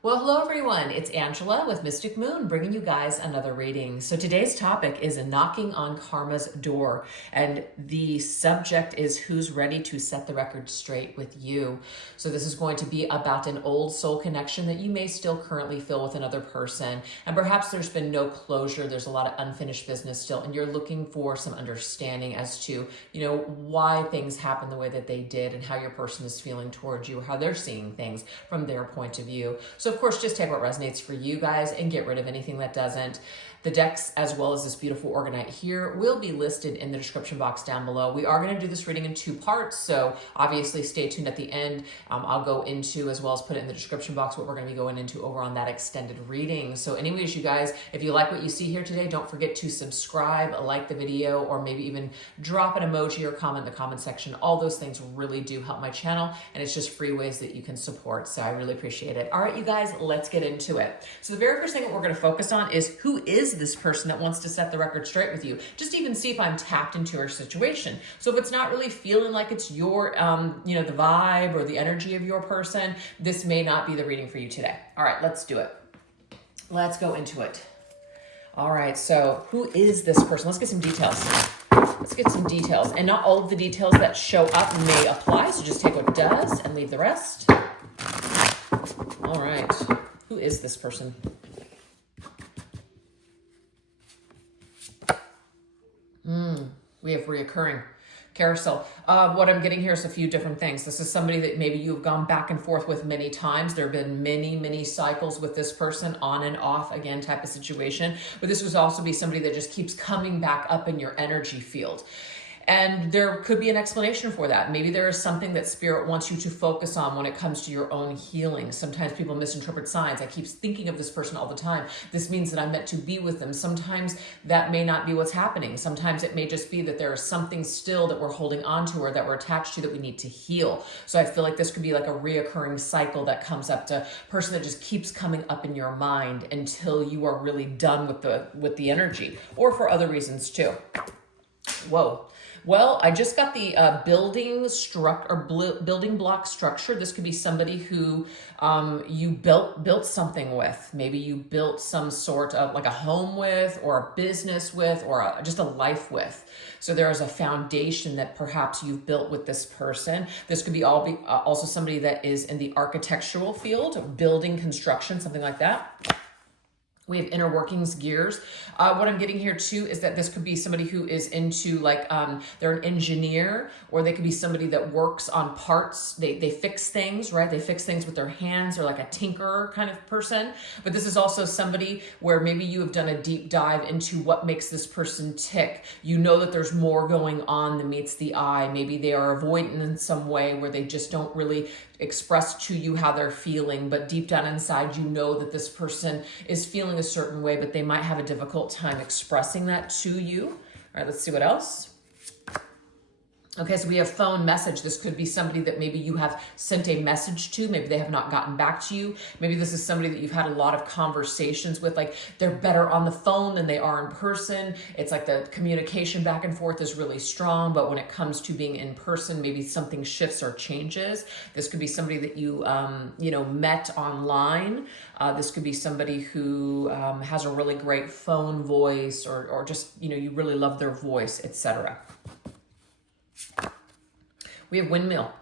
Well, hello everyone. It's Angela with Mystic Moon bringing you guys another reading. So today's topic is knocking on karma's door, and the subject is who's ready to set the record straight with you. So this is going to be about an old soul connection that you may still currently feel with another person, and perhaps there's been no closure. There's a lot of unfinished business still, and you're looking for some understanding as to, why things happen the way that they did and how your person is feeling towards you, how they're seeing things from their point of view. So of course, just take what resonates for you guys and get rid of anything that doesn't. The decks, as well as this beautiful orgonite here, will be listed in the description box down below. We are going to do this reading in two parts, so obviously stay tuned at the end. I'll go into, as well as put it in the description box, what we're going to be going into over on that extended reading. So anyways, you guys, if you like what you see here today, don't forget to subscribe, like the video, or maybe even drop an emoji or comment in the comment section. All those things really do help my channel, and it's just free ways that you can support, so I really appreciate it. All right, you guys, let's get into it. So the very first thing that we're going to focus on is who is this person that wants to set the record straight with you, just to even see if I'm tapped into your situation. So if it's not really feeling like it's your, the vibe or the energy of your person, this may not be the reading for you today. All right, let's do it. Let's go into it. All right, so who is this person? Let's get some details. Let's get some details. And not all of the details that show up may apply, so just take what does and leave the rest. All right, who is this person? We have reoccurring carousel. What I'm getting here is a few different things. This is somebody that maybe you've gone back and forth with many times. There have been many cycles with this person, on and off again type of situation. But this would also be somebody that just keeps coming back up in your energy field. And there could be an explanation for that. Maybe there is something that Spirit wants you to focus on when it comes to your own healing. Sometimes people misinterpret signs. I keep thinking of this person all the time. This means that I'm meant to be with them. Sometimes that may not be what's happening. Sometimes it may just be that there is something still that we're holding on to or that we're attached to that we need to heal. So I feel like this could be like a reoccurring cycle that comes up to a person that just keeps coming up in your mind until you are really done with the energy, or for other reasons too. Whoa. Well, I just got the building block structure. This could be somebody who you built something with. Maybe you built some sort of like a home with, or a business with, or just a life with. So there is a foundation that perhaps you've built with this person. This could be also somebody that is in the architectural field, building, construction, something like that. We have inner workings gears. What I'm getting here too is that this could be somebody who is into they're an engineer, or they could be somebody that works on parts. They fix things, right? They fix things with their hands, or like a tinkerer kind of person. But this is also somebody where maybe you have done a deep dive into what makes this person tick. You know that there's more going on than meets the eye. Maybe they are avoidant in some way where they just don't really express to you how they're feeling, but deep down inside you know that this person is feeling a certain way, but they might have a difficult time expressing that to you. All right, let's see what else. Okay, so we have phone message. This could be somebody that maybe you have sent a message to. Maybe they have not gotten back to you. Maybe this is somebody that you've had a lot of conversations with. Like, they're better on the phone than they are in person. It's like the communication back and forth is really strong, but when it comes to being in person, maybe something shifts or changes. This could be somebody that you, met online. This could be somebody who has a really great phone voice, or just, you really love their voice, etc. We have windmill.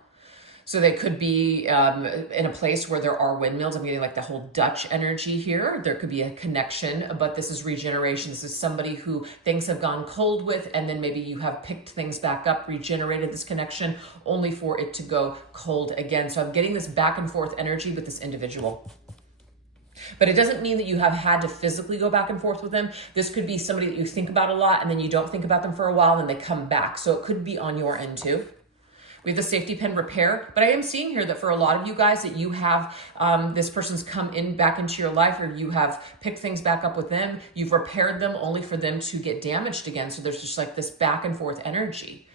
So they could be in a place where there are windmills. I'm getting like the whole Dutch energy here. There could be a connection, but this is regeneration. This is somebody who things have gone cold with, and then maybe you have picked things back up, regenerated this connection, only for it to go cold again. So I'm getting this back and forth energy with this individual. But it doesn't mean that you have had to physically go back and forth with them. This could be somebody that you think about a lot, and then you don't think about them for a while, and they come back. So it could be on your end too. We have the safety pin repair, but I am seeing here that for a lot of you guys that you have this person's come back into your life, or you have picked things back up with them, you've repaired them only for them to get damaged again. So there's just like this back and forth energy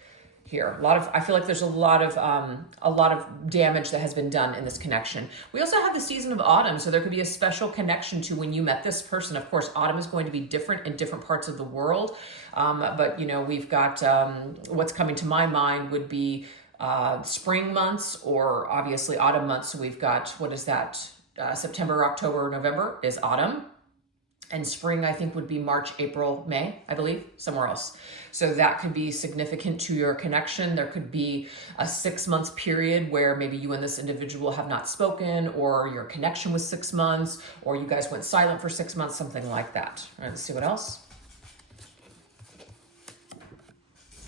here. I feel like there's a lot of damage that has been done in this connection. We also have the season of autumn, so there could be a special connection to when you met this person. Of course, autumn is going to be different in different parts of the world, but we've got what's coming to my mind would be spring months, or obviously autumn months. So we've got, what is that? September, October, November is autumn. And spring, I think, would be March, April, May, I believe, somewhere else. So that could be significant to your connection. There could be a 6 months period where maybe you and this individual have not spoken, or your connection was 6 months, or you guys went silent for 6 months, something like that. All right, let's see what else.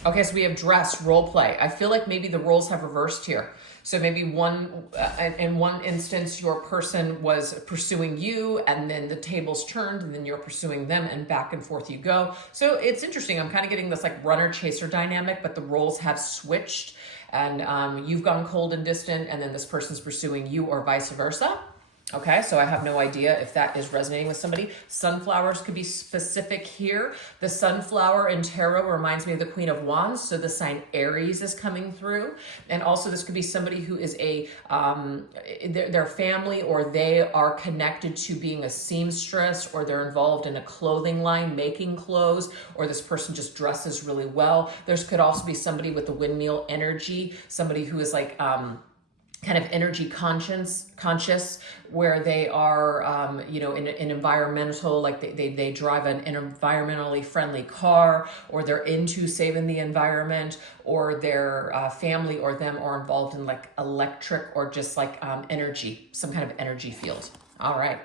Okay, so we have dress, role play. I feel like maybe the roles have reversed here. So maybe in one instance, your person was pursuing you, and then the tables turned, and then you're pursuing them, and back and forth you go. So it's interesting. I'm kind of getting this like runner-chaser dynamic, but the roles have switched, and you've gone cold and distant, and then this person's pursuing you, or vice versa. Okay, so I have no idea if that is resonating with somebody. Sunflowers could be specific here. The sunflower in tarot reminds me of the Queen of Wands, so the sign Aries is coming through. And also this could be somebody who is their family, or they are connected to being a seamstress, or they're involved in a clothing line, making clothes, or this person just dresses really well. There could also be somebody with the windmill energy, somebody who is like, kind of energy conscious, where they are, in environmental, like they drive an environmentally friendly car, or they're into saving the environment, or their family or them are involved in like electric, or just like energy, some kind of energy field. All right,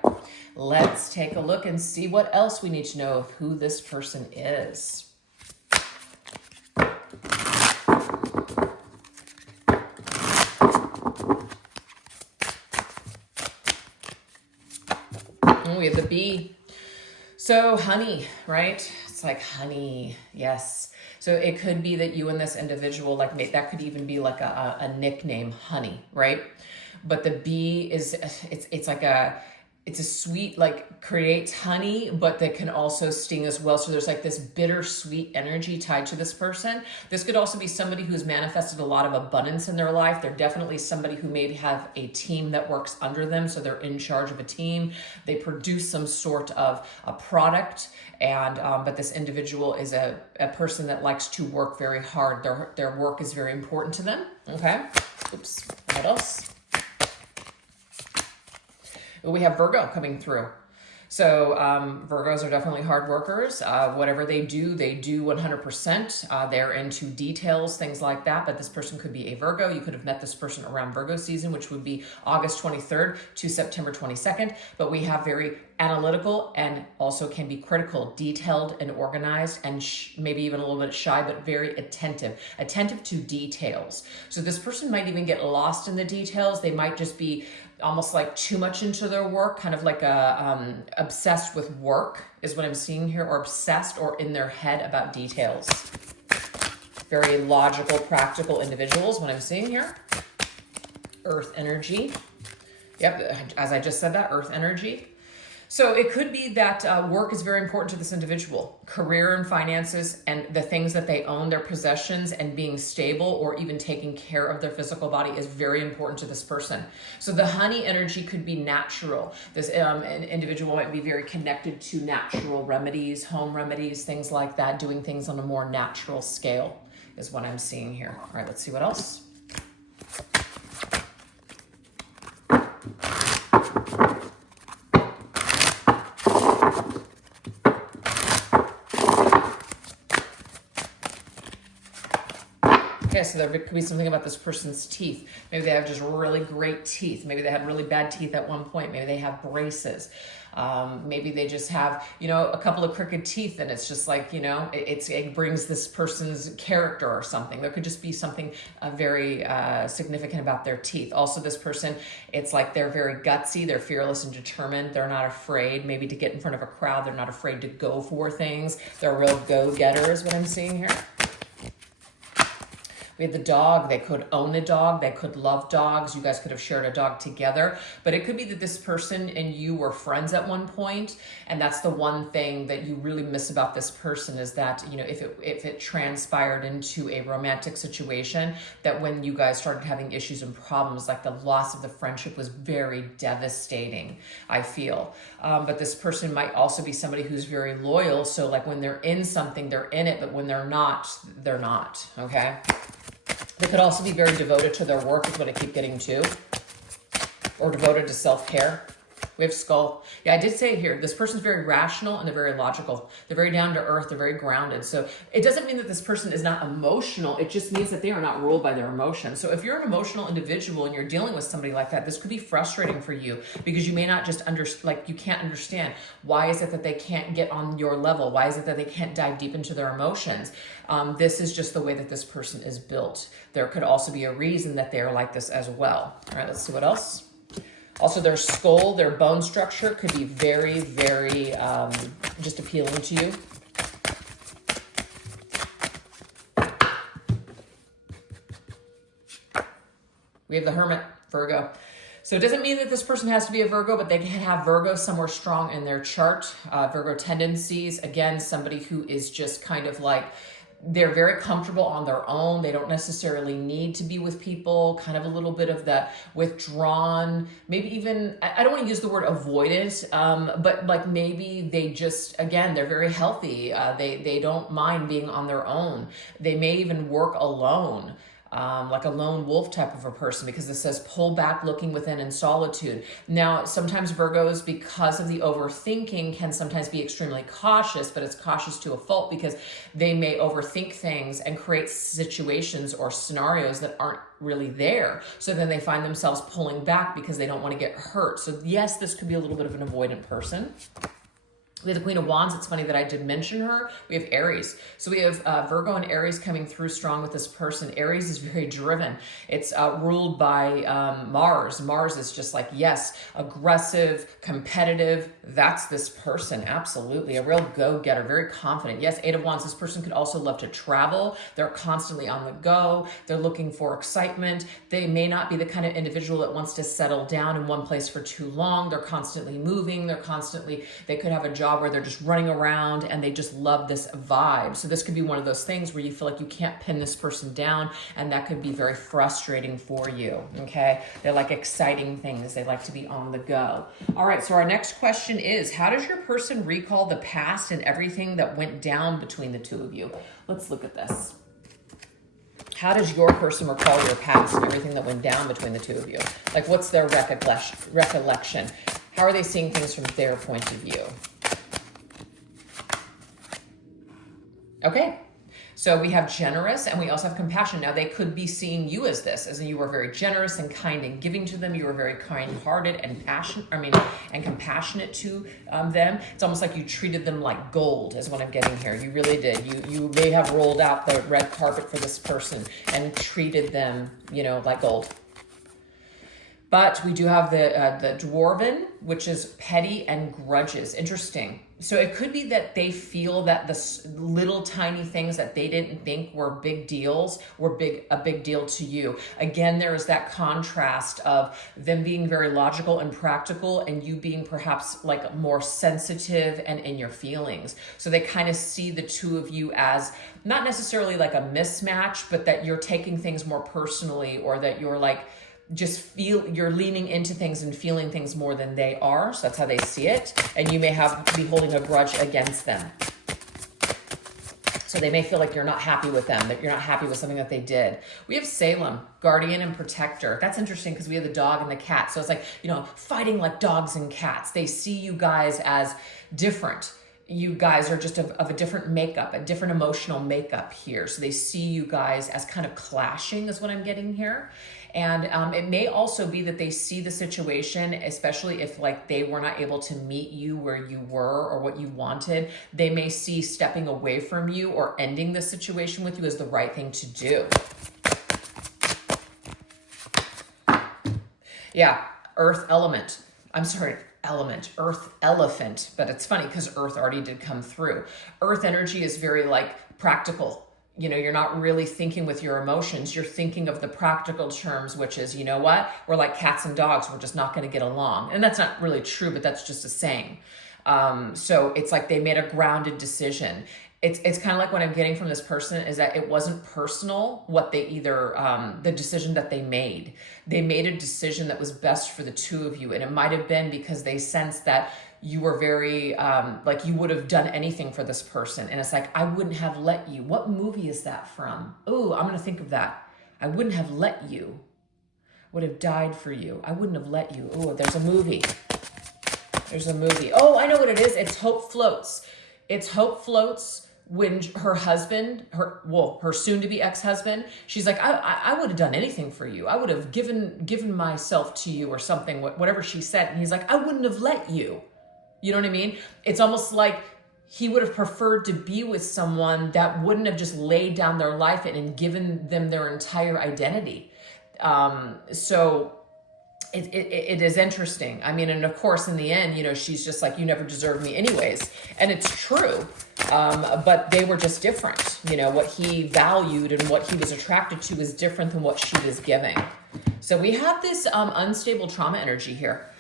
let's take a look and see what else we need to know of who this person is. We have the bee. So honey, right? It's like honey, yes. So it could be that you and this individual, like that could even be like a nickname, honey, right? But the bee is, it's a sweet, like creates honey, but that can also sting as well. So there's like this bittersweet energy tied to this person. This could also be somebody who's manifested a lot of abundance in their life. They're definitely somebody who maybe have a team that works under them. So they're in charge of a team. They produce some sort of a product. And, but this individual is a person that likes to work very hard. Their work is very important to them. Okay. Oops. What else? We have Virgo coming through. So Virgos are definitely hard workers. Whatever they do 100%. They're into details, things like that. But this person could be a Virgo. You could have met this person around Virgo season, which would be August 23rd to September 22nd. But we have very analytical, and also can be critical, detailed and organized, and maybe even a little bit shy, but very attentive to details. So this person might even get lost in the details. They might just be almost like too much into their work, kind of like obsessed with work is what I'm seeing here, or obsessed or in their head about details. Very logical, practical individuals, what I'm seeing here. Earth energy. Yep, as I just said that, earth energy. So it could be that work is very important to this individual. Career and finances and the things that they own, their possessions, and being stable, or even taking care of their physical body is very important to this person. So the honey energy could be natural. This an individual might be very connected to natural remedies, home remedies, things like that, doing things on a more natural scale is what I'm seeing here. All right, let's see what else. Okay, so there could be something about this person's teeth. Maybe they have just really great teeth. Maybe they had really bad teeth at one point. Maybe they have braces. Maybe they just have, a couple of crooked teeth, and it's just like, it brings this person's character or something. There could just be something very significant about their teeth. Also, this person, it's like they're very gutsy. They're fearless and determined. They're not afraid maybe to get in front of a crowd. They're not afraid to go for things. They're a real go-getter is what I'm seeing here. We have the dog. They could own a dog. They could love dogs. You guys could have shared a dog together. But it could be that this person and you were friends at one point, and that's the one thing that you really miss about this person is that, if it transpired into a romantic situation, that when you guys started having issues and problems, like the loss of the friendship was very devastating, I feel. But this person might also be somebody who's very loyal. So like when they're in something, they're in it, but when they're not, okay? They could also be very devoted to their work is what I keep getting to. or devoted to self-care. We have skull. Yeah, I did say it here. This person's very rational and they're very logical. They're very down to earth. They're very grounded. So it doesn't mean that this person is not emotional. It just means that they are not ruled by their emotions. So if you're an emotional individual and you're dealing with somebody like that, this could be frustrating for you because you may not just you can't understand why is it that they can't get on your level? Why is it that they can't dive deep into their emotions? This is just the way that this person is built. There could also be a reason that they're like this as well. All right, let's see what else. Also, their skull, their bone structure could be very, very just appealing to you. We have the Hermit, Virgo. So it doesn't mean that this person has to be a Virgo, but they can have Virgo somewhere strong in their chart. Virgo tendencies, again, somebody who is just kind of like, they're very comfortable on their own. They don't necessarily need to be with people, kind of a little bit of that withdrawn, maybe even, I don't want to use the word avoidant, but like maybe they just, again, they're very healthy. They don't mind being on their own. They may even work alone. Like a lone wolf type of a person, because this says pull back, looking within in solitude. Now, sometimes Virgos, because of the overthinking, can sometimes be extremely cautious, but it's cautious to a fault because they may overthink things and create situations or scenarios that aren't really there. So then they find themselves pulling back because they don't want to get hurt. So yes, this could be a little bit of an avoidant person. We have the Queen of Wands. It's funny that I did mention her. We have Aries. So we have Virgo and Aries coming through strong with this person. Aries is very driven. It's ruled by Mars. Mars is just like, yes, aggressive, competitive. That's this person. Absolutely. A real go-getter, very confident. Yes, Eight of Wands. This person could also love to travel. They're constantly on the go. They're looking for excitement. They may not be the kind of individual that wants to settle down in one place for too long. They're constantly moving. They could have a job where they're just running around and they just love this vibe. So this could be one of those things where you feel like you can't pin this person down, and that could be very frustrating for you, okay? They like exciting things. They like to be on the go. All right, so our next question is, how does your person recall the past and everything that went down between the two of you? Let's look at this. How does your person recall your past and everything that went down between the two of you? Like, what's their recollection? How are they seeing things from their point of view? Okay, so we have generous and we also have compassion. Now, they could be seeing you as this, as in you were very generous and kind and giving to them. You were very kind-hearted and compassionate to them. It's almost like you treated them like gold is what I'm getting here. You really did. You may have rolled out the red carpet for this person and treated them, like gold. But we do have the Dwarven, which is petty and grudges. Interesting. So it could be that they feel that the little tiny things that they didn't think were big deals were a big deal to you. Again, there is that contrast of them being very logical and practical and you being perhaps like more sensitive and in your feelings. So they kind of see the two of you as not necessarily like a mismatch, but that you're taking things more personally, or that you're like, you're leaning into things and feeling things more than they are. So that's how they see it. And you may be holding a grudge against them. So they may feel like you're not happy with them, that you're not happy with something that they did. We have Salem, guardian and protector. That's interesting because we have the dog and the cat. So it's like, fighting like dogs and cats. They see you guys as different. You guys are just of a different makeup, a different emotional makeup here. So they see you guys as kind of clashing is what I'm getting here. And it may also be that they see the situation, especially if like they were not able to meet you where you were or what you wanted, they may see stepping away from you or ending the situation with you as the right thing to do. Yeah, earth elephant, but it's funny because earth already did come through. Earth energy is very like practical. You're not really thinking with your emotions. You're thinking of the practical terms, which is, what? We're like cats and dogs. We're just not going to get along. And that's not really true, but that's just a saying. So it's like they made a grounded decision. It's kind of like what I'm getting from this person is that it wasn't personal what they the decision that they made. They made a decision that was best for the two of you. And it might have been because they sensed that you were very, like you would have done anything for this person. And it's like, I wouldn't have let you. What movie is that from? Oh, I'm going to think of that. I wouldn't have let you. would have died for you. I wouldn't have let you. Oh, there's a movie. There's a movie. Oh, I know what it is. It's Hope Floats. It's Hope Floats when her husband, her soon-to-be ex-husband, she's like, I would have done anything for you. I would have given myself to you or something, whatever she said. And he's like, I wouldn't have let you. You know what I mean? It's almost like he would have preferred to be with someone that wouldn't have just laid down their life and given them their entire identity. So it is interesting. I mean, and of course, in the end, you know, she's just like, you never deserved me anyways. And it's true. But they were just different. You know, what he valued and what he was attracted to is different than what she was giving. So we have this unstable trauma energy here.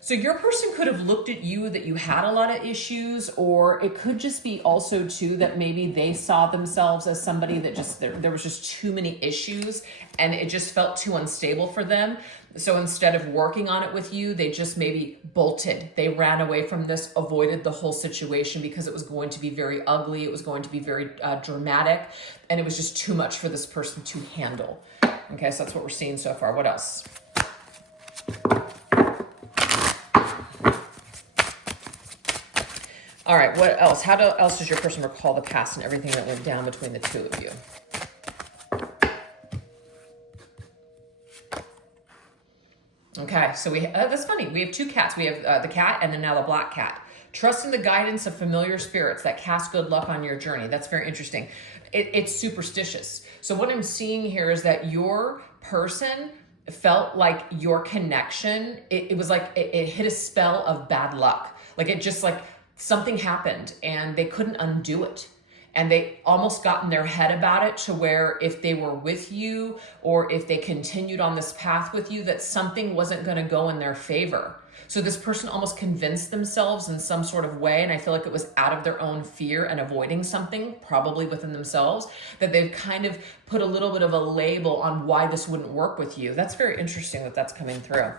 So your person could have looked at you that you had a lot of issues, or it could just be also too that maybe they saw themselves as somebody that just, there was just too many issues and it just felt too unstable for them. So instead of working on it with you, they just maybe bolted. They ran away from this, avoided the whole situation because it was going to be very ugly. It was going to be very dramatic, and it was just too much for this person to handle. Okay, so that's what we're seeing so far. What else? All right, what else? How else does your person recall the past and everything that went down between the two of you? Okay, so that's funny. We have two cats. We have the cat and then now the black cat. Trusting the guidance of familiar spirits that cast good luck on your journey. That's very interesting. It's superstitious. So what I'm seeing here is that your person felt like your connection, it was like it hit a spell of bad luck. Like it just like something happened and they couldn't undo it. And they almost got in their head about it to where if they were with you or if they continued on this path with you, that something wasn't going to go in their favor. So this person almost convinced themselves in some sort of way, and I feel like it was out of their own fear and avoiding something, probably within themselves, that they've kind of put a little bit of a label on why this wouldn't work with you. That's very interesting that that's coming through.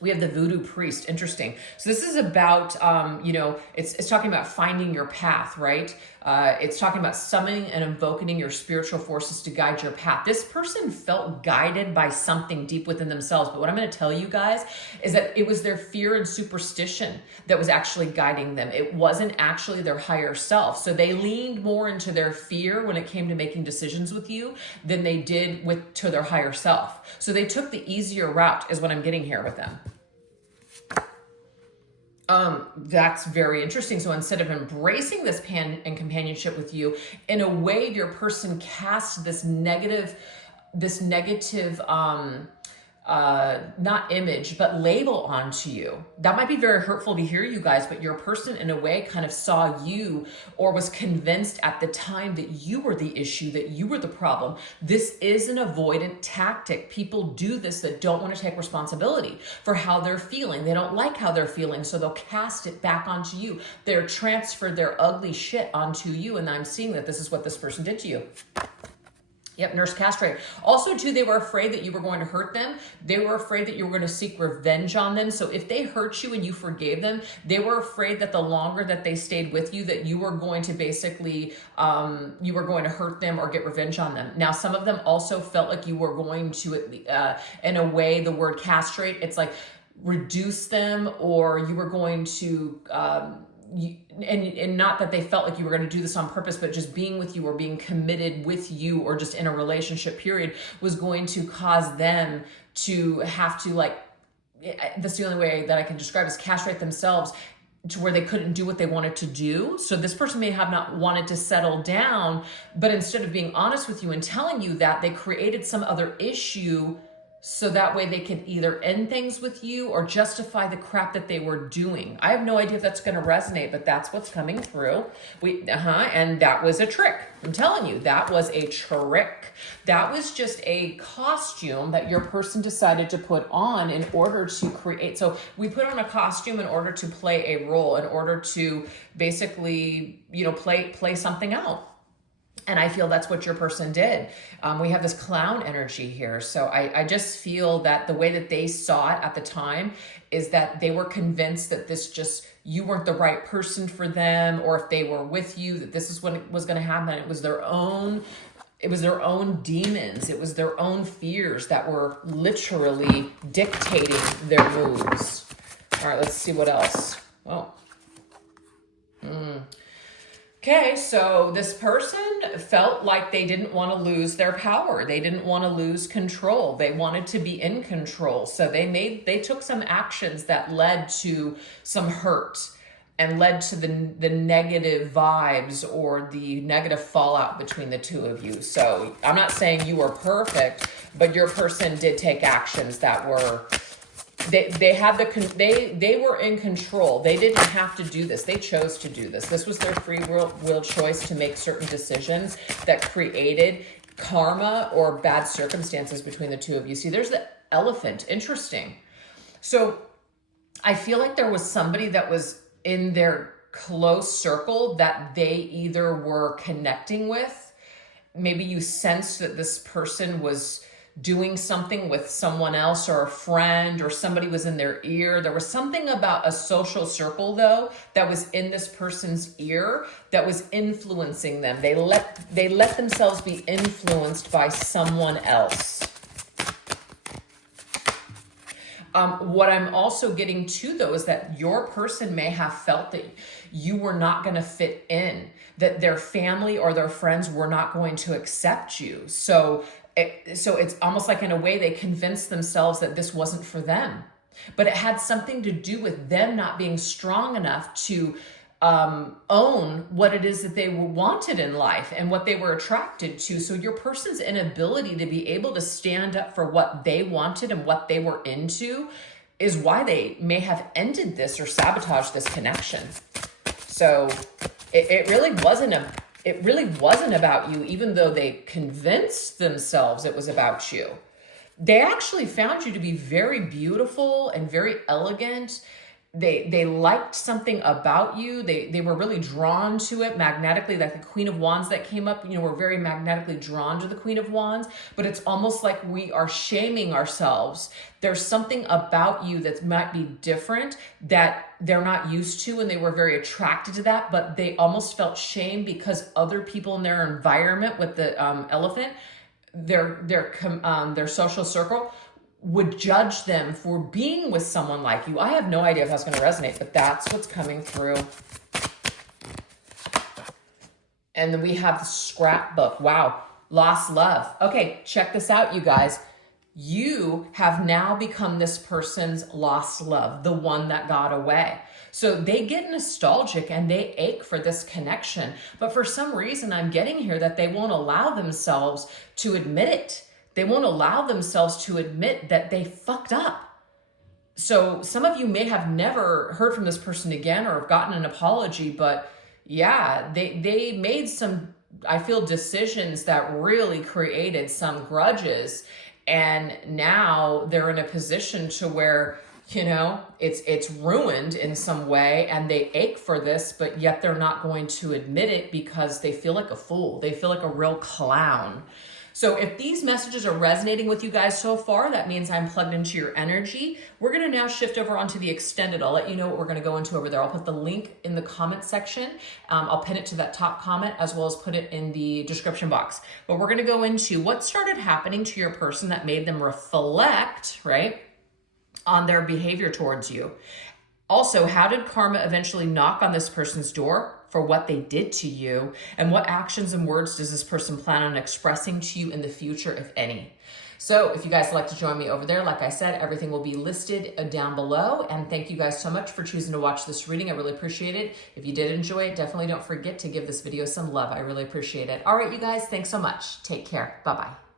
We have the voodoo priest. Interesting. So this is about, you know, it's talking about finding your path, right? It's talking about summoning and invoking your spiritual forces to guide your path. This person felt guided by something deep within themselves. But what I'm going to tell you guys is that it was their fear and superstition that was actually guiding them. It wasn't actually their higher self. So they leaned more into their fear when it came to making decisions with you than they did to their higher self. So they took the easier route is what I'm getting here with them. That's very interesting. So instead of embracing this and companionship with you, in a way, your person cast this negative, not image, but label onto you. That might be very hurtful to hear, you guys, but your person in a way kind of saw you or was convinced at the time that you were the issue, that you were the problem. This is an avoidant tactic. People do this that don't want to take responsibility for how they're feeling. They don't like how they're feeling, so they'll cast it back onto you. They're transferred their ugly shit onto you, and I'm seeing that this is what this person did to you. Yep, nurse castrate. Also, too, they were afraid that you were going to hurt them. They were afraid that you were going to seek revenge on them. So if they hurt you and you forgave them, they were afraid that the longer that they stayed with you, that you were going to basically, you were going to hurt them or get revenge on them. Now, some of them also felt like you were going to, in a way, the word castrate, it's like reduce them, or you were going to, and not that they felt like you were going to do this on purpose, but just being with you or being committed with you or just in a relationship period was going to cause them to have to, like, that's the only way that I can describe is castrate themselves to where they couldn't do what they wanted to do. So this person may have not wanted to settle down, but instead of being honest with you and telling you that, they created some other issue so that way they can either end things with you or justify the crap that they were doing. I have no idea if that's going to resonate, but that's what's coming through. And that was a trick. I'm telling you, that was a trick. That was just a costume that your person decided to put on in order to create. So we put on a costume in order to play a role, in order to basically, you know, play something out. And I feel that's what your person did. We have this clown energy here. So I just feel that the way that they saw it at the time is that they were convinced that you weren't the right person for them, or if they were with you, that this is what was going to happen. It was their own it was their own demons. It was their own fears that were literally dictating their moves. All right, let's see what else. Oh. Okay, so this person felt like they didn't want to lose their power. They didn't want to lose control. They wanted to be in control. So they took some actions that led to some hurt and led to the negative vibes or the negative fallout between the two of you. So I'm not saying you were perfect, but your person did take actions that were, they were in control. They didn't have to do this. They chose to do this. This was their free will choice to make certain decisions that created karma or bad circumstances between the two of you. See, there's the elephant. Interesting. So I feel like there was somebody that was in their close circle that they either were connecting with. Maybe you sensed that this person was doing something with someone else or a friend, or somebody was in their ear. There was something about a social circle, though, that was in this person's ear that was influencing them. They let themselves be influenced by someone else. What I'm also getting to, though, is that your person may have felt that you were not going to fit in, that their family or their friends were not going to accept you. So it's almost like, in a way, they convinced themselves that this wasn't for them. But it had something to do with them not being strong enough to own what it is that they wanted in life and what they were attracted to. So your person's inability to be able to stand up for what they wanted and what they were into is why they may have ended this or sabotaged this connection. So it really wasn't about you, even though they convinced themselves it was about you. They actually found you to be very beautiful and very elegant. They liked something about you. They were really drawn to it magnetically, like the Queen of Wands that came up, we're very magnetically drawn to the Queen of Wands, but it's almost like we are shaming ourselves. There's something about you that might be different that they're not used to, and they were very attracted to that, but they almost felt shame because other people in their environment with the elephant, their social circle, would judge them for being with someone like you. I have no idea if that's going to resonate, but that's what's coming through. And then we have the scrapbook. Wow. Lost love. Okay, check this out, you guys. You have now become this person's lost love, the one that got away. So they get nostalgic and they ache for this connection. But for some reason, I'm getting here that they won't allow themselves to admit it. They won't allow themselves to admit that they fucked up. So some of you may have never heard from this person again or have gotten an apology, but yeah, they made some, I feel, decisions that really created some grudges. And now they're in a position to where, it's ruined in some way, and they ache for this, but yet they're not going to admit it because they feel like a fool. They feel like a real clown. So if these messages are resonating with you guys so far, that means I'm plugged into your energy. We're going to now shift over onto the extended. I'll let you know what we're going to go into over there. I'll put the link in the comment section. I'll pin it to that top comment, as well as put it in the description box. But we're going to go into what started happening to your person that made them reflect, right, on their behavior towards you. Also, how did karma eventually knock on this person's door for what they did to you? And what actions and words does this person plan on expressing to you in the future, if any? So if you guys would like to join me over there, like I said, everything will be listed down below. And thank you guys so much for choosing to watch this reading. I really appreciate it. If you did enjoy it, definitely don't forget to give this video some love. I really appreciate it. All right, you guys, thanks so much. Take care. Bye-bye.